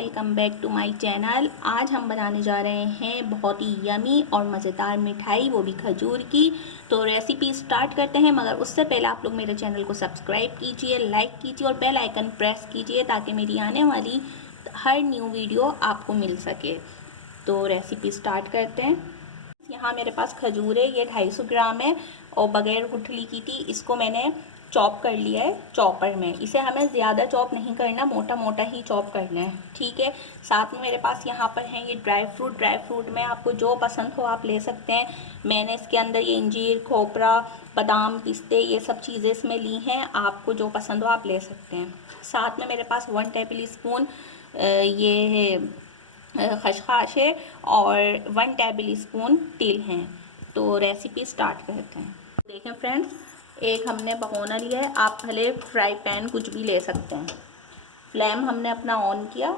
Welcome back to my channel. आज हम बनाने जा रहे हैं बहुत ही यमी और मज़ेदार मिठाई, वो भी खजूर की। तो रेसिपी स्टार्ट करते हैं, मगर उससे पहले आप लोग मेरे चैनल को सब्सक्राइब कीजिए, लाइक कीजिए और बेल आइकन प्रेस कीजिए ताकि मेरी आने वाली हर न्यू वीडियो आपको मिल सके। तो रेसिपी स्टार्ट करते हैं। यहाँ मेरे पास खजूर है, ये 250 ग्राम है और बगैर गुठली की थी। इसको मैंने चॉप कर लिया है चॉपर में। इसे हमें ज़्यादा चॉप नहीं करना, मोटा मोटा ही चॉप करना है, ठीक है। साथ में मेरे पास यहाँ पर है ये ड्राई फ्रूट में आपको जो पसंद हो आप ले सकते हैं। मैंने इसके अंदर ये अंजीर, खोपरा, बादाम, पिस्ते, ये सब चीज़ें इसमें ली हैं। आपको जो पसंद हो आप ले सकते हैं। साथ में मेरे पास 1 टेबल स्पून ये है खसखस है और 1 टेबल स्पून तिल हैं। तो रेसिपी स्टार्ट करते हैं। देखें फ्रेंड्स, एक हमने भगोना लिया है, आप भले फ्राई पैन कुछ भी ले सकते हैं। फ्लेम हमने अपना ऑन किया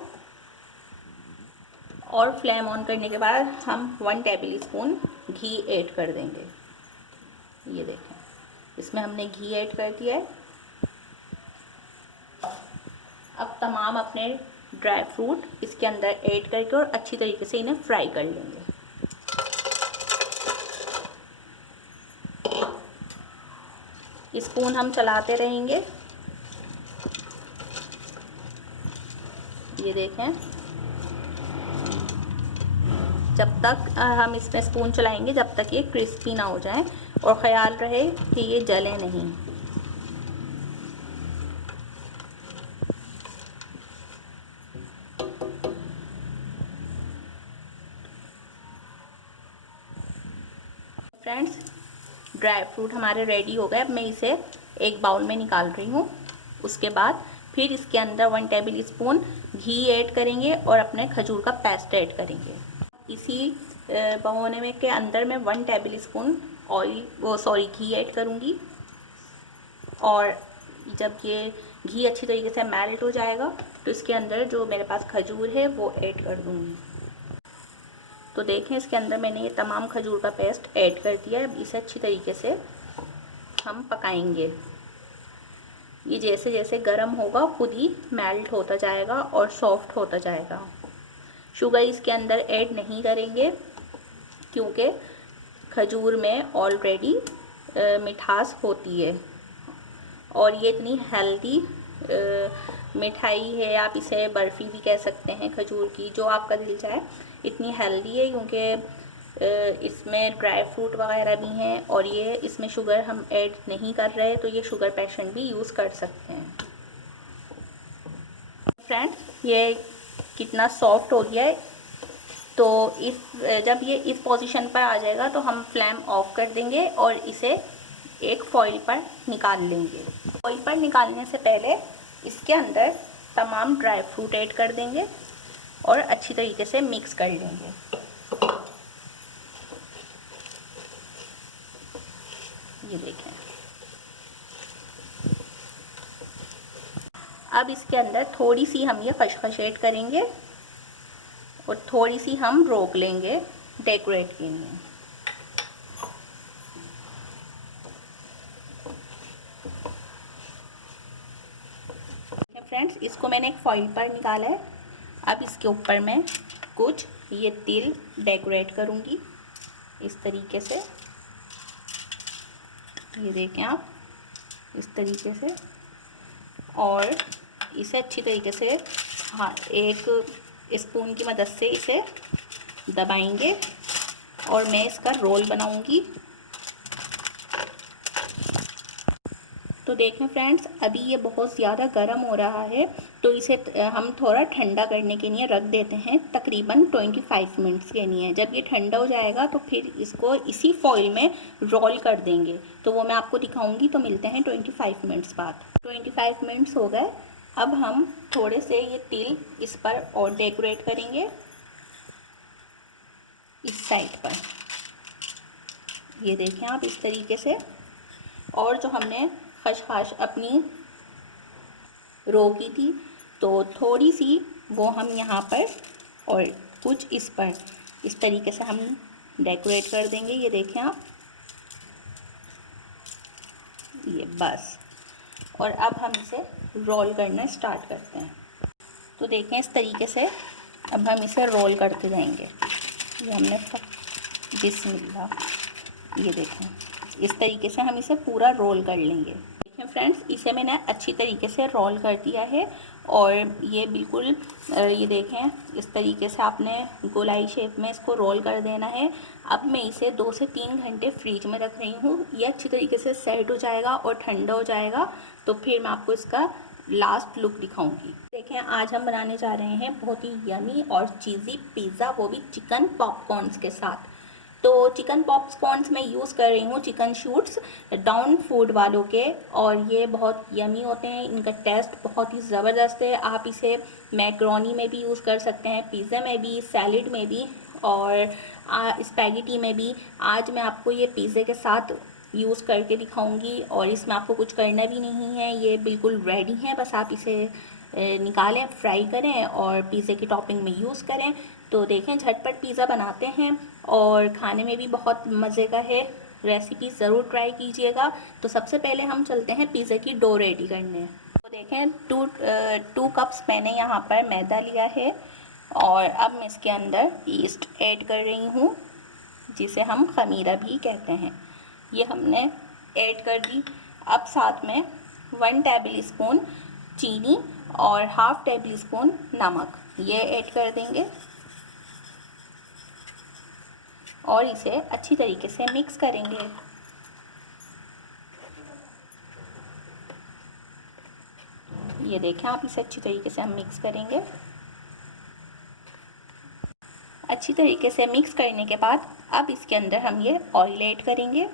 और फ्लेम ऑन करने के बाद हम 1 टेबल स्पून घी ऐड कर देंगे। ये देखें, इसमें हमने घी ऐड कर दिया है। अब तमाम अपने ड्राई फ्रूट इसके अंदर ऐड करके और अच्छी तरीके से इन्हें फ्राई कर लेंगे। स्पून हम चलाते रहेंगे। ये देखें, जब तक हम इसमें स्पून चलाएंगे जब तक ये क्रिस्पी ना हो जाए, और ख़याल रहे कि ये जले नहीं। फ्रेंड्स, ड्राई फ्रूट हमारे रेडी हो गए। अब मैं इसे एक बाउल में निकाल रही हूँ। उसके बाद फिर इसके अंदर 1 टेबल स्पून घी ऐड करेंगे और अपने खजूर का पेस्ट ऐड करेंगे। इसी भगोने में के अंदर मैं 1 टेबल स्पून घी ऐड करूँगी। और जब ये घी अच्छी तरीके से मेल्ट हो जाएगा तो इसके अंदर जो मेरे पास खजूर है वो ऐड कर दूँगी। तो देखें, इसके अंदर मैंने ये तमाम खजूर का पेस्ट ऐड कर दिया है। अब इसे अच्छी तरीके से हम पकाएंगे। ये जैसे जैसे गर्म होगा खुद ही मेल्ट होता जाएगा और सॉफ्ट होता जाएगा। शुगर इसके अंदर ऐड नहीं करेंगे क्योंकि खजूर में ऑलरेडी मिठास होती है और ये इतनी हेल्दी मिठाई है। आप इसे बर्फ़ी भी कह सकते हैं खजूर की, जो आपका दिल चाहे। इतनी हेल्दी है क्योंकि इसमें ड्राई फ्रूट वगैरह भी हैं और ये इसमें शुगर हम ऐड नहीं कर रहे, तो ये शुगर पेशेंट भी यूज़ कर सकते हैं। फ्रेंड्स, ये कितना सॉफ्ट हो गया है। तो जब ये इस पोजीशन पर आ जाएगा तो हम फ्लेम ऑफ कर देंगे और इसे एक फॉइल पर निकाल लेंगे। फॉइल पर निकालने से पहले इसके अंदर तमाम ड्राई फ्रूट ऐड कर देंगे और अच्छी तरीके से मिक्स कर लेंगे। ये देखें, अब इसके अंदर थोड़ी सी हम ये खसखस ऐड करेंगे और थोड़ी सी हम रोक लेंगे डेकोरेट के लिए। फ्रेंड्स, इसको मैंने एक फॉइल पर निकाला है। अब इसके ऊपर मैं कुछ ये तिल डेकोरेट करूँगी इस तरीके से। ये देखें आप, इस तरीके से। और इसे अच्छी तरीके से एक स्पून की मदद से इसे दबाएंगे और मैं इसका रोल बनाऊंगी। तो देखें फ्रेंड्स, अभी ये बहुत ज़्यादा गर्म हो रहा है, तो इसे हम थोड़ा ठंडा करने के लिए रख देते हैं, तकरीबन 25 मिनट्स के लिए। जब ये ठंडा हो जाएगा तो फिर इसको इसी फॉइल में रोल कर देंगे, तो वो मैं आपको दिखाऊंगी। तो मिलते हैं 25 मिनट्स बाद। 25 मिनट्स हो गए। अब हम थोड़े से ये तिल इस पर और डेकोरेट करेंगे इस साइड पर। ये देखें आप, इस तरीके से। और जो हमने खसखस अपनी रो की थी तो थोड़ी सी वो हम यहाँ पर और कुछ इस पर इस तरीके से हम डेकोरेट कर देंगे। ये देखें आप, ये बस। और अब हम इसे रोल करना स्टार्ट करते हैं। तो देखें इस तरीके से अब हम इसे रोल करते जाएंगे। ये हमने बिस्मिल्लाह, ये देखें इस तरीके से हम इसे पूरा रोल कर लेंगे। देखें फ्रेंड्स, इसे मैंने अच्छी तरीके से रोल कर दिया है और ये बिल्कुल ये देखें इस तरीके से आपने गोलाई शेप में इसको रोल कर देना है। अब मैं इसे 2 से 3 घंटे फ्रीज में रख रही हूँ। ये अच्छी तरीके से सेट हो जाएगा और ठंडा हो जाएगा तो फिर मैं आपको इसका लास्ट लुक दिखाऊंगी। देखें आज हम बनाने जा रहे हैं बहुत ही यमी और चीज़ी पिज़्ज़ा, वो भी चिकन पॉपकॉर्न्स के साथ। तो चिकन पॉपकॉर्न्स मैं यूज़ कर रही हूँ चिकन शूट्स डाउन फूड वालों के, और ये बहुत यमी होते हैं, इनका टेस्ट बहुत ही ज़बरदस्त है। आप इसे मैक्रोनी में भी यूज़ कर सकते हैं, पिज़्ज़ा में भी, सैलेड में भी और स्पैगेटी में भी। आज मैं आपको ये पिज़्ज़े के साथ यूज़ करके दिखाऊंगी और इसमें आपको कुछ करना भी नहीं है, ये बिल्कुल रेडी है। बस आप इसे निकालें, फ्राई करें और पिज़्ज़े की टॉपिंग में यूज़ करें। तो देखें झटपट पिज़्ज़ा बनाते हैं और खाने में भी बहुत मज़े का है। रेसिपी ज़रूर ट्राई कीजिएगा। तो सबसे पहले हम चलते हैं पिज़्ज़े की डो रेडी करने। तो देखें 2 कप्स मैंने यहाँ पर मैदा लिया है और अब मैं इसके अंदर ईस्ट ऐड कर रही हूँ, जिसे हम खमीरा भी कहते हैं। ये हमने ऐड कर दी। अब साथ में 1 टेबल स्पून चीनी और हाफ़ टेबल स्पून नमक ये ऐड कर देंगे और इसे अच्छी तरीके से मिक्स करेंगे। ये देखें आप, इसे अच्छी तरीके से हम मिक्स करेंगे। अच्छी तरीके से मिक्स करने के बाद अब इसके अंदर हम ये ऑयल ऐड करेंगे।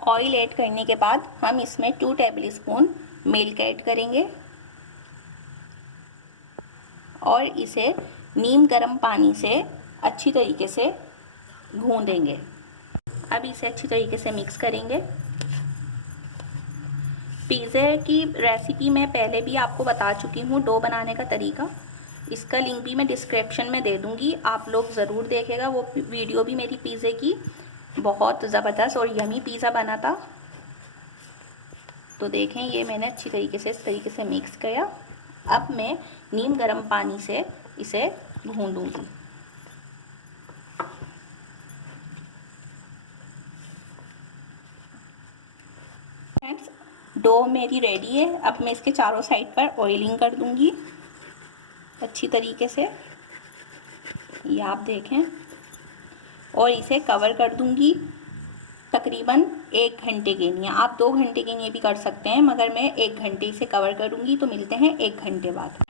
ऑयल ऐड करने के बाद हम इसमें 2 टेबल स्पून मिल्क ऐड करेंगे और इसे नीम गर्म पानी से अच्छी तरीके से गूंदेंगे। अब इसे अच्छी तरीके से मिक्स करेंगे। पिज़्ज़े की रेसिपी मैं पहले भी आपको बता चुकी हूँ, डो बनाने का तरीका। इसका लिंक भी मैं डिस्क्रिप्शन में दे दूँगी, आप लोग ज़रूर देखेगा। वो वीडियो भी मेरी पिज़्ज़े की बहुत ज़बरदस्त और यमी पिज़्ज़ा बना था। तो देखें ये मैंने अच्छी तरीके से इस तरीके से मिक्स किया। अब मैं नीम गर्म पानी से इसे गूंदूंगी। फ्रेंड्स, डो मेरी रेडी है। अब मैं इसके चारों साइड पर ऑयलिंग कर दूंगी अच्छी तरीके से, ये आप देखें, और इसे कवर कर दूंगी तकरीबन 1 घंटे के लिए। आप 2 घंटे के लिए भी कर सकते हैं, मगर मैं 1 घंटे से कवर करूंगी। तो मिलते हैं 1 घंटे बाद।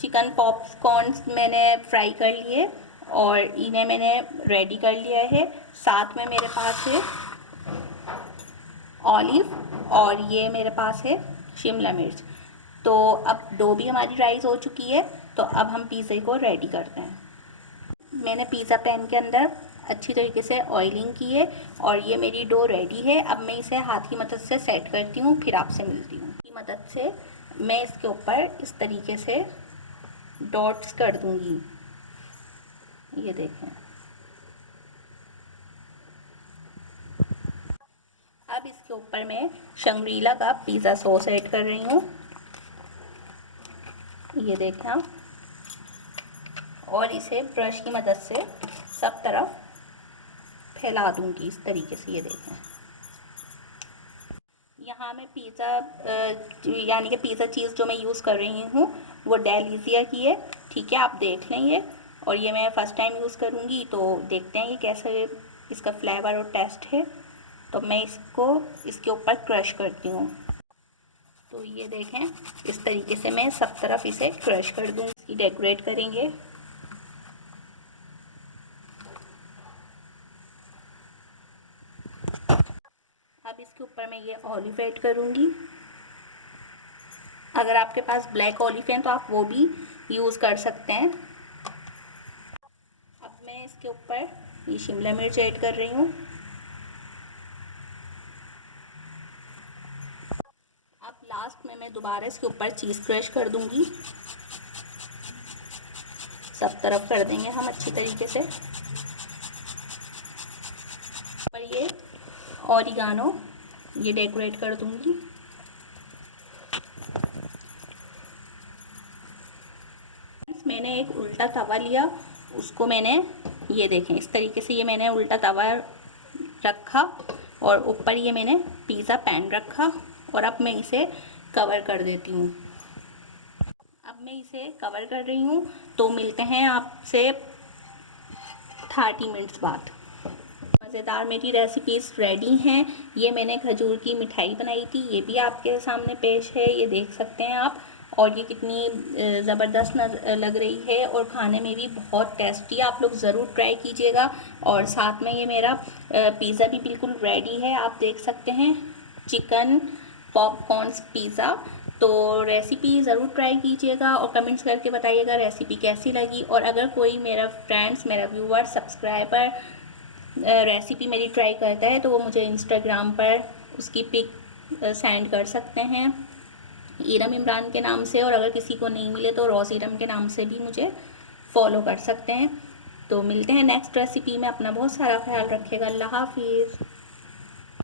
चिकन पॉपकॉर्न्स मैंने फ्राई कर लिए और इन्हें मैंने रेडी कर लिया है। साथ में मेरे पास है ऑलिव और ये मेरे पास है शिमला मिर्च। तो अब डो भी हमारी राइस हो चुकी है, तो अब हम पिज़्ज़े को रेडी करते हैं। मैंने पिज़्ज़ा पैन के अंदर अच्छी तरीके से ऑयलिंग की है और ये मेरी डो रेडी है। अब मैं इसे हाथ की मदद से सेट करती हूँ, फिर आपसे मिलती हूँ। की मदद से मैं इसके ऊपर इस तरीके से डॉट्स कर दूँगी, ये देखें। अब इसके ऊपर मैं शंग्रीला का पिज़्ज़ा सॉस ऐड कर रही हूँ, ये देखें आप, और इसे ब्रश की मदद से सब तरफ फैला दूंगी इस तरीके से, ये देखें। यहाँ मैं पिज़्ज़ा यानी कि पिज़्ज़ा चीज़ जो मैं यूज़ कर रही हूँ वो डेलीशिया की है, ठीक है, आप देख लें ये। और ये मैं फ़र्स्ट टाइम यूज़ करूँगी, तो देखते हैं ये कैसे इसका फ्लेवर और टेस्ट है। तो मैं इसको इसके ऊपर क्रश करती हूँ। तो ये देखें इस तरीके से मैं सब तरफ इसे क्रश कर दूँगी। इसकी डेकोरेट करेंगे। अब इसके ऊपर मैं ये ऑलिव ऐड करूँगी। अगर आपके पास ब्लैक ऑलिव है तो आप वो भी यूज़ कर सकते हैं। अब मैं इसके ऊपर ये शिमला मिर्च ऐड कर रही हूँ। अब लास्ट में मैं दोबारा इसके ऊपर चीज़ क्रश कर दूँगी। सब तरफ कर देंगे हम अच्छी तरीके से। पर ये ऑरिगानो ये डेकोरेट कर दूँगी। एक उल्टा तवा लिया, उसको मैंने ये देखें इस तरीके से ये मैंने उल्टा तवा रखा और ऊपर ये मैंने पिज़्ज़ा पैन रखा और अब मैं इसे कवर कर देती हूँ। अब मैं इसे कवर कर रही हूँ, तो मिलते हैं आपसे 30 मिनट्स बाद। मज़ेदार मेरी रेसिपीज़ रेडी हैं। ये मैंने खजूर की मिठाई बनाई थी, ये भी आपके सामने पेश है, ये देख सकते हैं आप। और ये कितनी ज़बरदस्त लग रही है और खाने में भी बहुत टेस्टी, आप लोग ज़रूर ट्राई कीजिएगा। और साथ में ये मेरा पिज़्ज़ा भी बिल्कुल रेडी है, आप देख सकते हैं, चिकन पॉपकॉर्न्स पिज़्ज़ा। तो रेसिपी ज़रूर ट्राई कीजिएगा और कमेंट्स करके बताइएगा रेसिपी कैसी लगी। और अगर कोई मेरा फ्रेंड्स, मेरा व्यूअर, सब्सक्राइबर रेसिपी मेरी ट्राई करता है तो वो मुझे इंस्टाग्राम पर उसकी पिक सेंड कर सकते हैं इरम इमरान के नाम से। और अगर किसी को नहीं मिले तो रोज़ इरम के नाम से भी मुझे फॉलो कर सकते हैं। तो मिलते हैं नेक्स्ट रेसिपी में। अपना बहुत सारा ख्याल रखिएगा। अल्लाह हाफिज़।